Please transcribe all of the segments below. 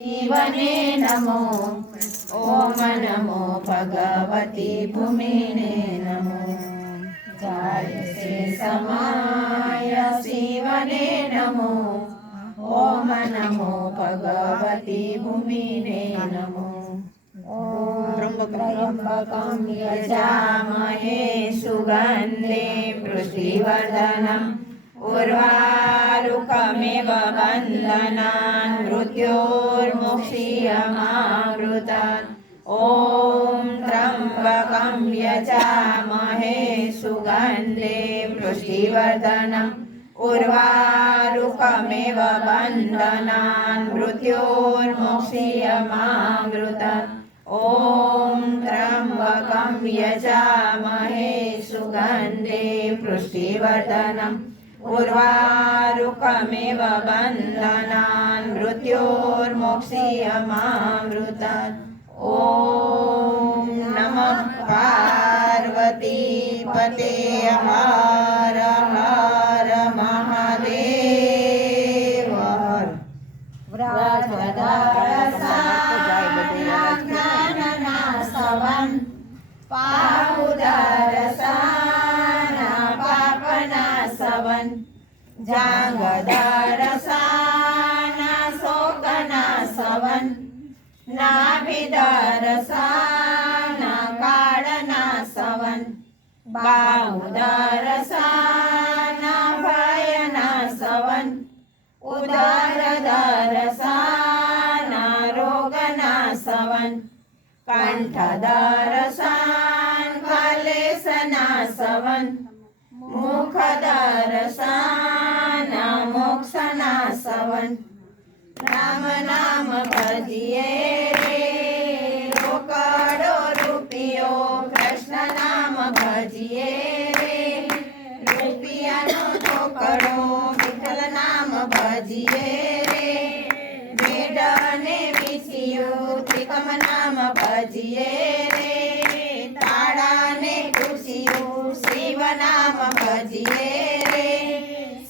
शिवने नमो। ओम नमो भगवती भूमिने नमो। जय श्री समाय शिवने नमो। ओम नमो भगवती भूमिने नमो। त्र्यम्बकं यजामहे सुगन्धे पुष्टिवर्धनम् उर्वारुकमिव बन्धनान् मृत्योर्मुक्षीयमामृतात्। ॐ त्र्यम्बकं यजामहे सुगन्धे पुष्टिवर्धनम् उर्वारुकमिव बन्धनान् मृत्योर्मुक्षीयमामृतात्। ॐ त्र्यम्बकं यजामहे सुगन्धे पुष्टिवर्धनम् उर्वारुकमिव बन्धनान् मृत्योर्मुक्षीयमामृतात्। ॐ नमः पार्वतीपते हर हर महादेव। व्रजदर्शनाज्ञाननाशवन् पाहुदर्शना पापनाशवन् जांगदर्शना शोकनाशवन् नाभिदर्शना काळनाशवन् बाहुदर्शना भयनाशवन् उदरदर्शना रोगनाशवन् कंठदर्शन क्लेशनाशवन् मुखदर्शन मोक्षनाशवन्। राम नाम भजिए रे रोकड़ो रुपियो कृष्ण नाम भजिए रे रुपिया नो रोकड़ो विठल नाम भजिए रे बेडने विसियो त्रिकम नाम भजिए रे ताड़ा ने खुशियो शिव नाम भजिए रे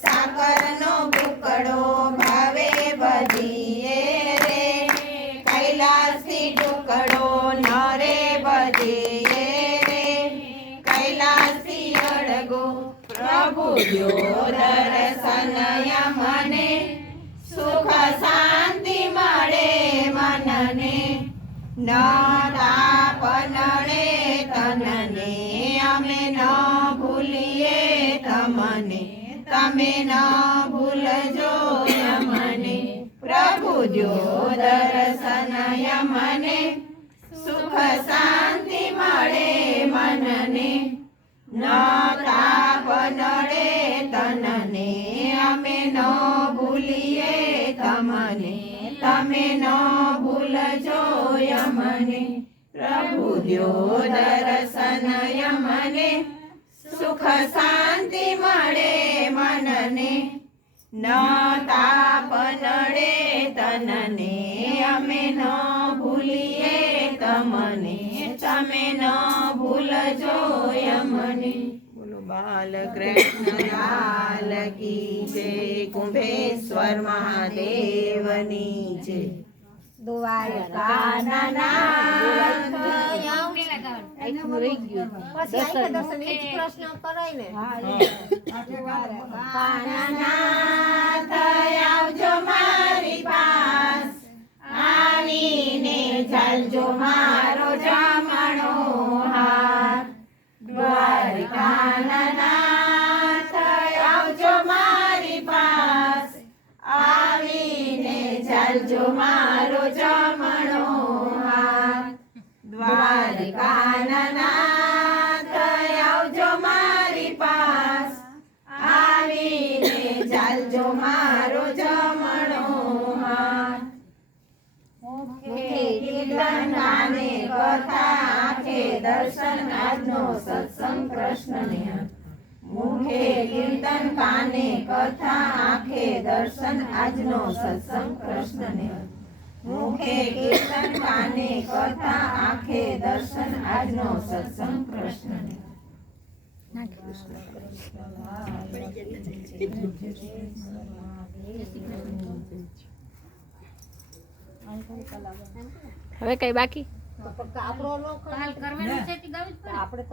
साकर नो बुकड़ो भावे भजिए रे कैलासी टुकड़ो नरे भजिए रे कैलासी अड़गो प्रभु जो दर्शन यमने सुख शांति मळे मनने न ताप नड़े तनने अमे न भूलिए तमने तमे न भूलजो यमने प्रभु जो दर्शन यमने सुख शांति मळे मनने न ताप नड़े तनने अमे न भूलिए तमने तमे न भूलजो यमने प्रभु जो दर्शन यमने सुख शांति मळे मनने न ताप नड़े तनने अमे न भूलिए तमने तमे न भूलजो यमने। बोलो बाल कृष्ण लाल की जय। कुंभेश्वर महादेवनी जय। દ્વારકાના નાથ દર્શન એક પ્રશ્ન કરાય ને દ્વારકાના નાથ આવજો મારી પાસ આવીને ચાલજો મારો જમણો હાથ। દ્વારકાના નાથ આવજો મારી પાસ આવીને ચાલજો મારો જમણો હાથ। દ્વારકાના નાથ આવજો મારી પાસ આવીને ચાલજો મારો જમણો હાથ। મુખે કીર્તન કાને કથા આંખે દર્શન આજનો સત્સંગ કૃષ્ણને હાથ। मुखे कीर्तन काने कथा आंखे दर्शन आजनो सत्संग कृष्ण ने। मुखे कीर्तन काने कथा आंखे दर्शन आजनो सत्संग कृष्ण ने। હવે કઈ બાકી કાલ કરવાનું છે તે ગાવું જ પડે.